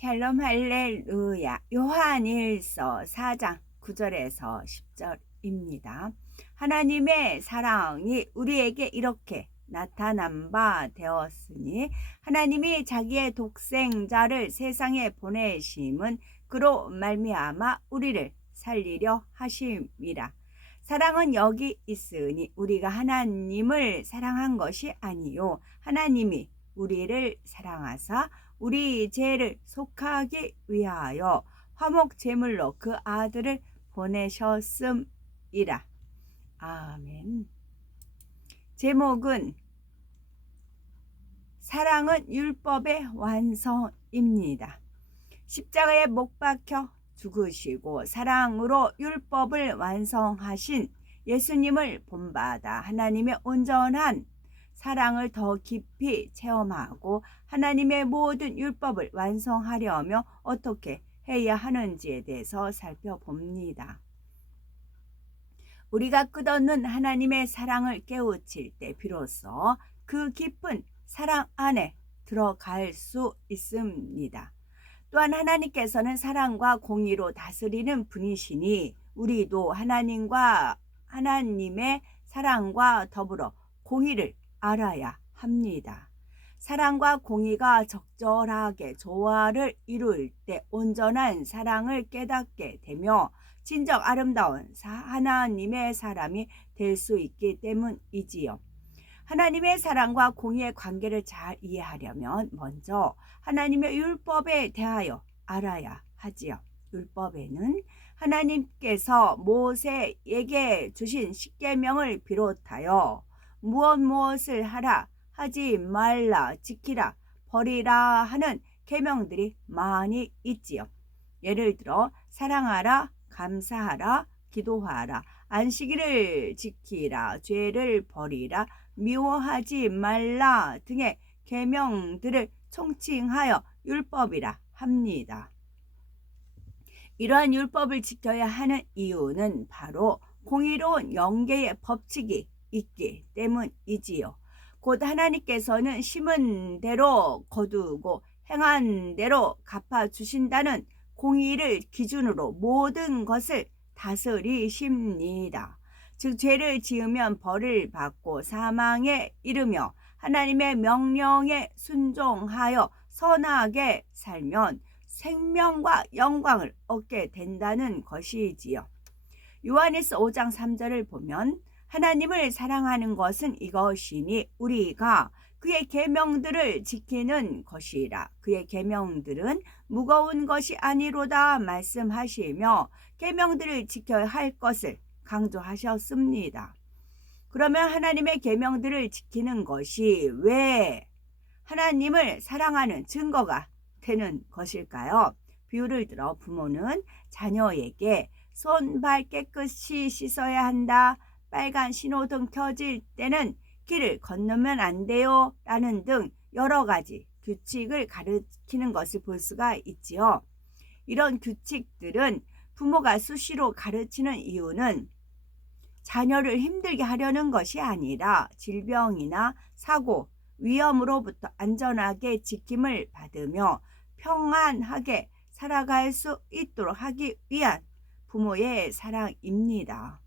샬롬 할렐루야. 요한일서 4장 9절에서 10절입니다. 하나님의 사랑이 우리에게 이렇게 나타난 바 되었으니 하나님이 자기의 독생자를 세상에 보내심은 그로 말미암아 우리를 살리려 하심이라. 사랑은 여기 있으니 우리가 하나님을 사랑한 것이 아니요 하나님이 우리를 사랑하사 우리 죄를 속하기 위하여 화목 제물로 그 아들을 보내셨음이라. 아멘. 제목은 사랑은 율법의 완성입니다. 십자가에 못 박혀 죽으시고 사랑으로 율법을 완성하신 예수님을 본받아 하나님의 온전한 사랑을 더 깊이 체험하고 하나님의 모든 율법을 완성하려면 어떻게 해야 하는지에 대해서 살펴봅니다. 우리가 끝없는 하나님의 사랑을 깨우칠 때 비로소 그 깊은 사랑 안에 들어갈 수 있습니다. 또한 하나님께서는 사랑과 공의로 다스리는 분이시니 우리도 하나님의 사랑과 더불어 공의를 알아야 합니다. 사랑과 공의가 적절하게 조화를 이룰 때 온전한 사랑을 깨닫게 되며 진정 아름다운 하나님의 사람이 될 수 있기 때문이지요. 하나님의 사랑과 공의의 관계를 잘 이해하려면 먼저 하나님의 율법에 대하여 알아야 하지요. 율법에는 하나님께서 모세에게 주신 십계명을 비롯하여 무엇을 하라, 하지 말라, 지키라, 버리라 하는 계명들이 많이 있지요. 예를 들어 사랑하라, 감사하라, 기도하라, 안식일을 지키라, 죄를 버리라, 미워하지 말라 등의 계명들을 총칭하여 율법이라 합니다. 이러한 율법을 지켜야 하는 이유는 바로 공의로운 영계의 법칙이 있기 때문이지요. 곧 하나님께서는 심은 대로 거두고 행한 대로 갚아주신다는 공의를 기준으로 모든 것을 다스리십니다. 즉 죄를 지으면 벌을 받고 사망에 이르며 하나님의 명령에 순종하여 선하게 살면 생명과 영광을 얻게 된다는 것이지요. 요한일서 5장 3절을 보면 하나님을 사랑하는 것은 이것이니 우리가 그의 계명들을 지키는 것이라. 그의 계명들은 무거운 것이 아니로다 말씀하시며 계명들을 지켜야 할 것을 강조하셨습니다. 그러면 하나님의 계명들을 지키는 것이 왜 하나님을 사랑하는 증거가 되는 것일까요? 비유를 들어 부모는 자녀에게 손, 발 깨끗이 씻어야 한다. 빨간 신호등 켜질 때는 길을 건너면 안 돼요. 라는 등 여러 가지 규칙을 가르치는 것을 볼 수가 있지요. 이런 규칙들은 부모가 수시로 가르치는 이유는 자녀를 힘들게 하려는 것이 아니라 질병이나 사고, 위험으로부터 안전하게 지킴을 받으며 평안하게 살아갈 수 있도록 하기 위한 부모의 사랑입니다.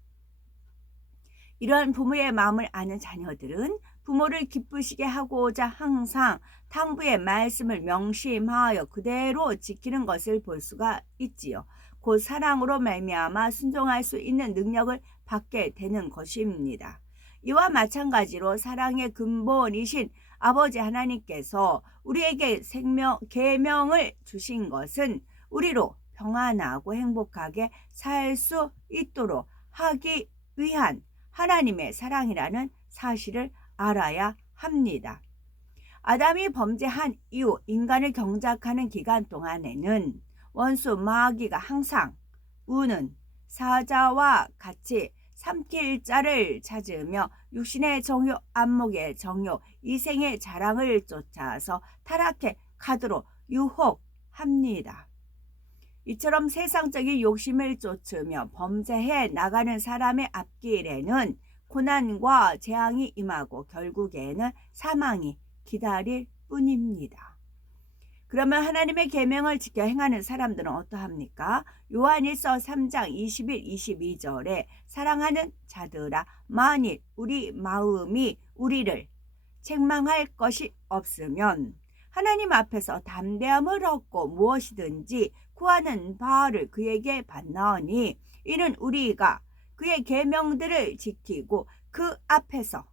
이러한 부모의 마음을 아는 자녀들은 부모를 기쁘시게 하고자 항상 탕부의 말씀을 명심하여 그대로 지키는 것을 볼 수가 있지요. 곧 사랑으로 말미암아 순종할 수 있는 능력을 받게 되는 것입니다. 이와 마찬가지로 사랑의 근본이신 아버지 하나님께서 우리에게 계명을 주신 것은 우리로 평안하고 행복하게 살 수 있도록 하기 위한 하나님의 사랑이라는 사실을 알아야 합니다. 아담이 범죄한 이후 인간을 경작하는 기간 동안에는 원수 마귀가 항상 우는 사자와 같이 삼킬 자를 찾으며 육신의 정욕, 안목의 정욕, 이생의 자랑을 쫓아서 타락해 가도록 유혹합니다. 이처럼 세상적인 욕심을 쫓으며 범죄해 나가는 사람의 앞길에는 고난과 재앙이 임하고 결국에는 사망이 기다릴 뿐입니다. 그러면 하나님의 계명을 지켜 행하는 사람들은 어떠합니까? 요한일서 3장 21, 22절에 사랑하는 자들아 만일 우리 마음이 우리를 책망할 것이 없으면 하나님 앞에서 담대함을 얻고 무엇이든지 구하는 바를 그에게 받나오니 이는 우리가 그의 계명들을 지키고 그 앞에서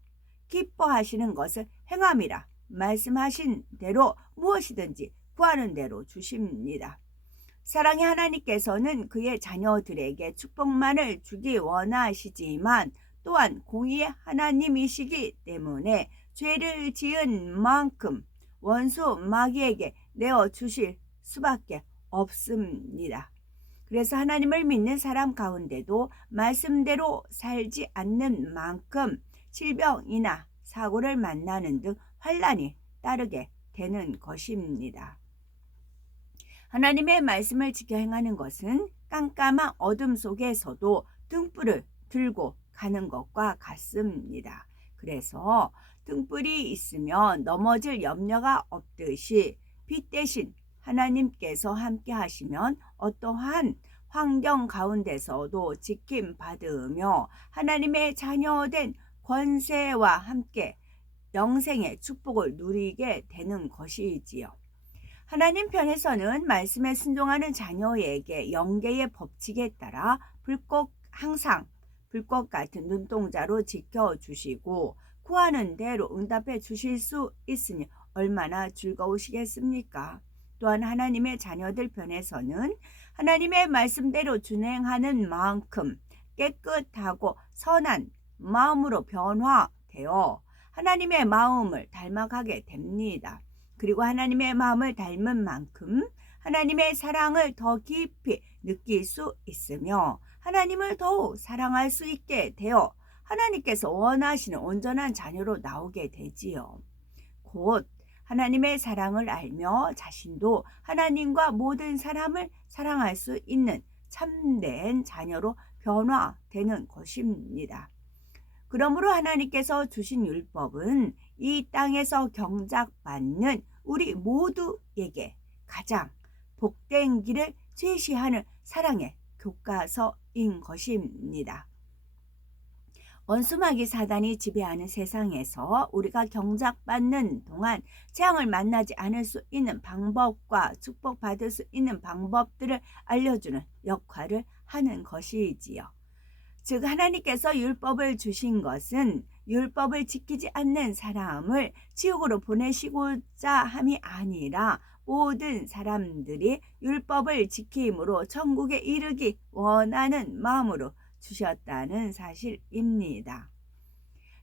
기뻐하시는 것을 행함이라. 말씀하신 대로 무엇이든지 구하는 대로 주십니다. 사랑의 하나님께서는 그의 자녀들에게 축복만을 주기 원하시지만 또한 공의의 하나님이시기 때문에 죄를 지은 만큼 원수 마귀에게 내어주실 수밖에 없습니다. 그래서 하나님을 믿는 사람 가운데도 말씀대로 살지 않는 만큼 질병이나 사고를 만나는 등 환난이 따르게 되는 것입니다. 하나님의 말씀을 지켜 행하는 것은 깜깜한 어둠 속에서도 등불을 들고 가는 것과 같습니다. 그래서 등불이 있으면 넘어질 염려가 없듯이 빛 대신 하나님께서 함께 하시면 어떠한 환경 가운데서도 지킴받으며 하나님의 자녀된 권세와 함께 영생의 축복을 누리게 되는 것이지요. 하나님 편에서는 말씀에 순종하는 자녀에게 영계의 법칙에 따라 항상 불꽃 같은 눈동자로 지켜주시고 구하는 대로 응답해 주실 수 있으니 얼마나 즐거우시겠습니까? 또한 하나님의 자녀들 편에서는 하나님의 말씀대로 준행하는 만큼 깨끗하고 선한 마음으로 변화되어 하나님의 마음을 닮아가게 됩니다. 그리고 하나님의 마음을 닮은 만큼 하나님의 사랑을 더 깊이 느낄 수 있으며 하나님을 더욱 사랑할 수 있게 되어 하나님께서 원하시는 온전한 자녀로 나오게 되지요. 곧 하나님의 사랑을 알며 자신도 하나님과 모든 사람을 사랑할 수 있는 참된 자녀로 변화되는 것입니다. 그러므로 하나님께서 주신 율법은 이 땅에서 경작받는 우리 모두에게 가장 복된 길을 제시하는 사랑의 교과서인 것입니다. 원수마귀 사단이 지배하는 세상에서 우리가 경작받는 동안 재앙을 만나지 않을 수 있는 방법과 축복받을 수 있는 방법들을 알려주는 역할을 하는 것이지요. 즉 하나님께서 율법을 주신 것은 율법을 지키지 않는 사람을 지옥으로 보내시고자 함이 아니라 모든 사람들이 율법을 지킴으로 천국에 이르기 원하는 마음으로 주셨다는 사실입니다.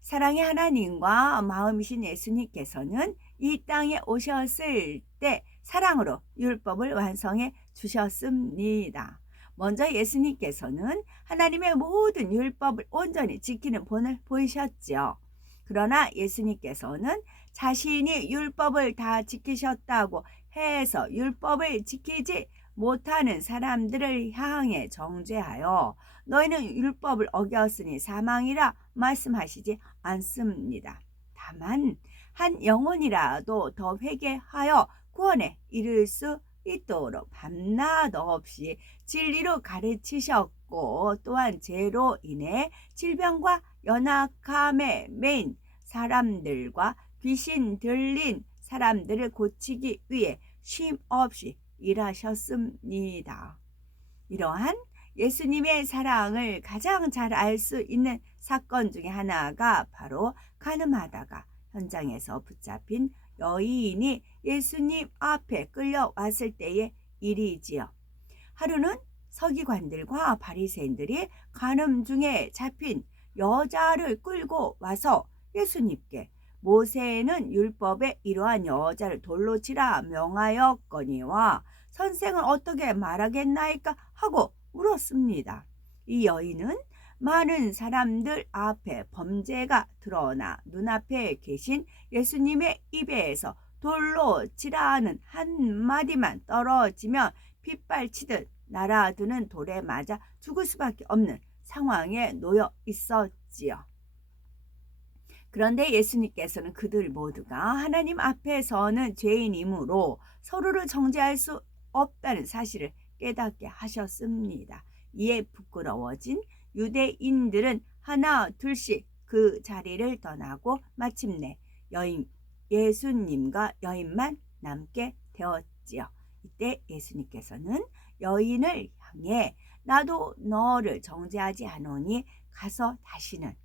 사랑의 하나님과 마음이신 예수님께서는 이 땅에 오셨을 때 사랑으로 율법을 완성해 주셨습니다. 먼저 예수님께서는 하나님의 모든 율법을 온전히 지키는 본을 보이셨죠. 그러나 예수님께서는 자신이 율법을 다 지키셨다고 해서 율법을 지키지 못하는 사람들을 향해 정죄하여 너희는 율법을 어겼으니 사망이라 말씀하시지 않습니다. 다만 한 영혼이라도 더 회개하여 구원에 이를 수 있도록 밤낮 없이 진리로 가르치셨고 또한 죄로 인해 질병과 연약함에 매인 사람들과 귀신 들린 사람들을 고치기 위해 쉼 없이 일하셨습니다. 이러한 예수님의 사랑을 가장 잘 알 수 있는 사건 중에 하나가 바로 간음하다가 현장에서 붙잡힌 여인이 예수님 앞에 끌려왔을 때의 일이지요. 하루는 서기관들과 바리새인들이 간음 중에 잡힌 여자를 끌고 와서 예수님께 모세는 율법에 이러한 여자를 돌로 치라 명하였거니와 선생은 어떻게 말하겠나이까 하고 물었습니다. 이 여인은 많은 사람들 앞에 범죄가 드러나 눈앞에 계신 예수님의 입에서 돌로 치라는 한마디만 떨어지면 빗발치듯 날아드는 돌에 맞아 죽을 수밖에 없는 상황에 놓여 있었지요. 그런데 예수님께서는 그들 모두가 하나님 앞에서는 죄인이므로 서로를 정죄할 수 없다는 사실을 깨닫게 하셨습니다. 이에 부끄러워진 유대인들은 하나 둘씩 그 자리를 떠나고 마침내 예수님과 여인만 남게 되었지요. 이때 예수님께서는 여인을 향해 나도 너를 정죄하지 않으니 가서 다시는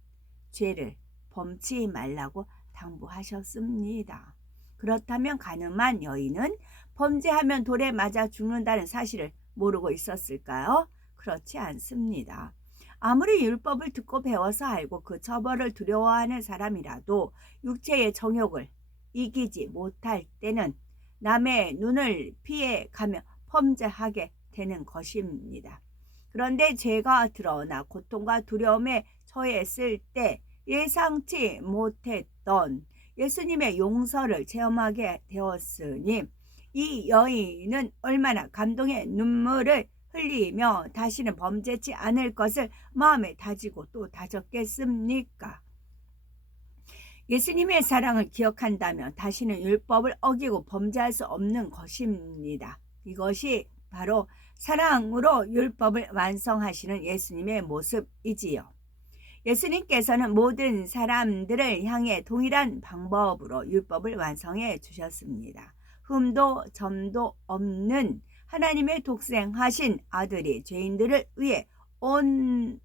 죄를 범치 말라고 당부하셨습니다. 그렇다면 가늠한 여인은 범죄하면 돌에 맞아 죽는다는 사실을 모르고 있었을까요? 그렇지 않습니다. 아무리 율법을 듣고 배워서 알고 그 처벌을 두려워하는 사람이라도 육체의 정욕을 이기지 못할 때는 남의 눈을 피해 가며 범죄하게 되는 것입니다. 그런데 죄가 드러나 고통과 두려움에 처했을 때 예상치 못했던 예수님의 용서를 체험하게 되었으니 이 여인은 얼마나 감동의 눈물을 흘리며 다시는 범죄치 않을 것을 마음에 다지고 또 다졌겠습니까? 예수님의 사랑을 기억한다면 다시는 율법을 어기고 범죄할 수 없는 것입니다. 이것이 바로 사랑으로 율법을 완성하시는 예수님의 모습이지요. 예수님께서는 모든 사람들을 향해 동일한 방법으로 율법을 완성해 주셨습니다. 흠도 점도 없는 하나님의 독생하신 아들이 죄인들을 위해 온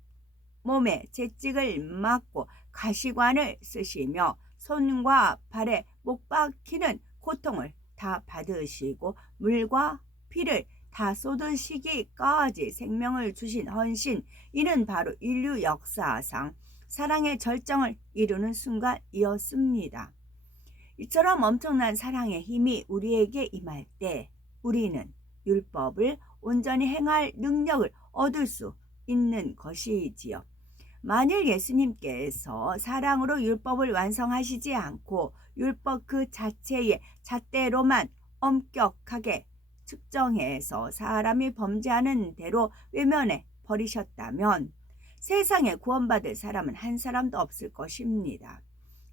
몸에 채찍을 맞고 가시관을 쓰시며 손과 발에 못 박히는 고통을 다 받으시고 물과 피를 다 쏟으시기까지 생명을 주신 헌신, 이는 바로 인류 역사상 사랑의 절정을 이루는 순간이었습니다. 이처럼 엄청난 사랑의 힘이 우리에게 임할 때 우리는 율법을 온전히 행할 능력을 얻을 수 있는 것이지요. 만일 예수님께서 사랑으로 율법을 완성하시지 않고 율법 그 자체의 잣대로만 엄격하게 측정해서 사람이 범죄하는 대로 외면해 버리셨다면 세상에 구원받을 사람은 한 사람도 없을 것입니다.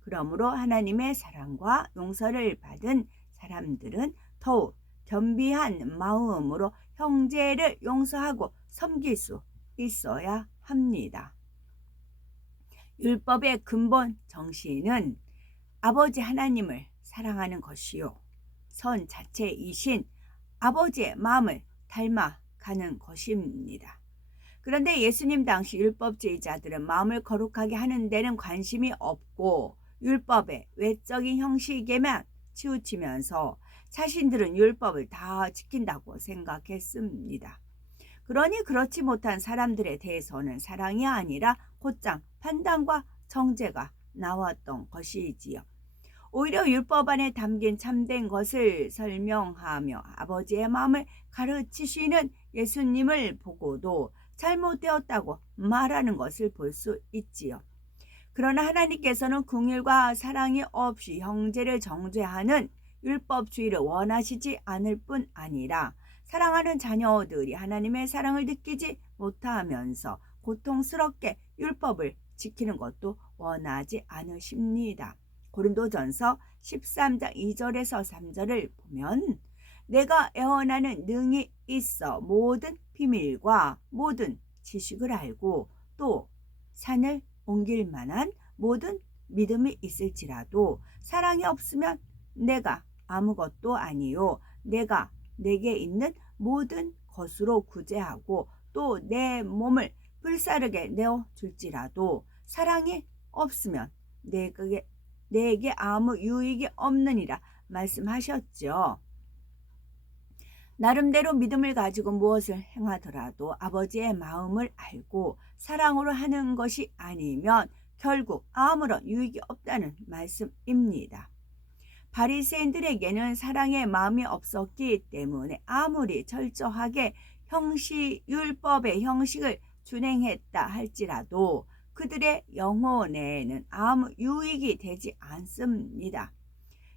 그러므로 하나님의 사랑과 용서를 받은 사람들은 더욱 겸비한 마음으로 형제를 용서하고 섬길 수 있어야 합니다. 율법의 근본 정신은 아버지 하나님을 사랑하는 것이요, 선 자체이신 아버지의 마음을 닮아가는 것입니다. 그런데 예수님 당시 율법주의자들은 마음을 거룩하게 하는 데는 관심이 없고 율법의 외적인 형식에만 치우치면서 자신들은 율법을 다 지킨다고 생각했습니다. 그러니 그렇지 못한 사람들에 대해서는 사랑이 아니라 곧장 판단과 정죄가 나왔던 것이지요. 오히려 율법 안에 담긴 참된 것을 설명하며 아버지의 마음을 가르치시는 예수님을 보고도 잘못되었다고 말하는 것을 볼 수 있지요. 그러나 하나님께서는 긍휼과 사랑이 없이 형제를 정죄하는 율법주의를 원하시지 않을 뿐 아니라 사랑하는 자녀들이 하나님의 사랑을 느끼지 못하면서 고통스럽게 율법을 지키는 것도 원하지 않으십니다. 고린도전서 13장 2절에서 3절을 보면 내가 애원하는 능이 있어 모든 비밀과 모든 지식을 알고 또 산을 옮길 만한 모든 믿음이 있을지라도 사랑이 없으면 내가 아무것도 아니요, 내가 내게 있는 모든 것으로 구제하고 또 내 몸을 불사르게 내어줄지라도 사랑이 없으면 내게 아무 유익이 없느니라 말씀하셨죠. 나름대로 믿음을 가지고 무엇을 행하더라도 아버지의 마음을 알고 사랑으로 하는 것이 아니면 결국 아무런 유익이 없다는 말씀입니다. 바리새인들에게는 사랑의 마음이 없었기 때문에 아무리 철저하게 율법의 형식을 준행했다 할지라도 그들의 영혼에는 아무 유익이 되지 않습니다.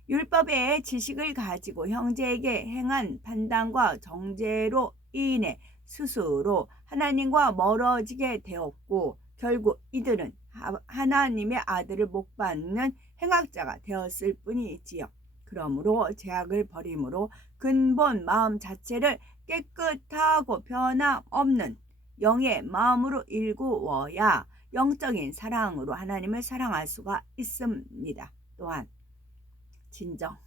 율법의 지식을 가지고 형제에게 행한 판단과 정죄로 인해 스스로 하나님과 멀어지게 되었고 결국 이들은 하나님의 아들을 못 받는 행악자가 되었을 뿐이지요. 그러므로 죄악을 버림으로 근본 마음 자체를 깨끗하고 변함없는 영의 마음으로 일구어야 영적인 사랑으로 하나님을 사랑할 수가 있습니다. 또한 진정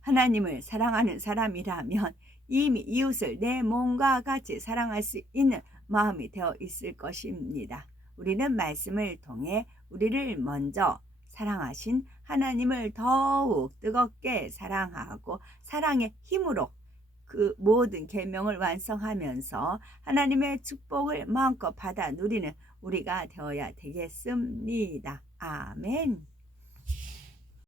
하나님을 사랑하는 사람이라면 이미 이웃을 내 몸과 같이 사랑할 수 있는 마음이 되어 있을 것입니다. 우리는 말씀을 통해 우리를 먼저 사랑하신 하나님을 더욱 뜨겁게 사랑하고 사랑의 힘으로 그 모든 계명을 완성하면서 하나님의 축복을 마음껏 받아 누리는 우리가 되어야 되겠습니다. 아멘.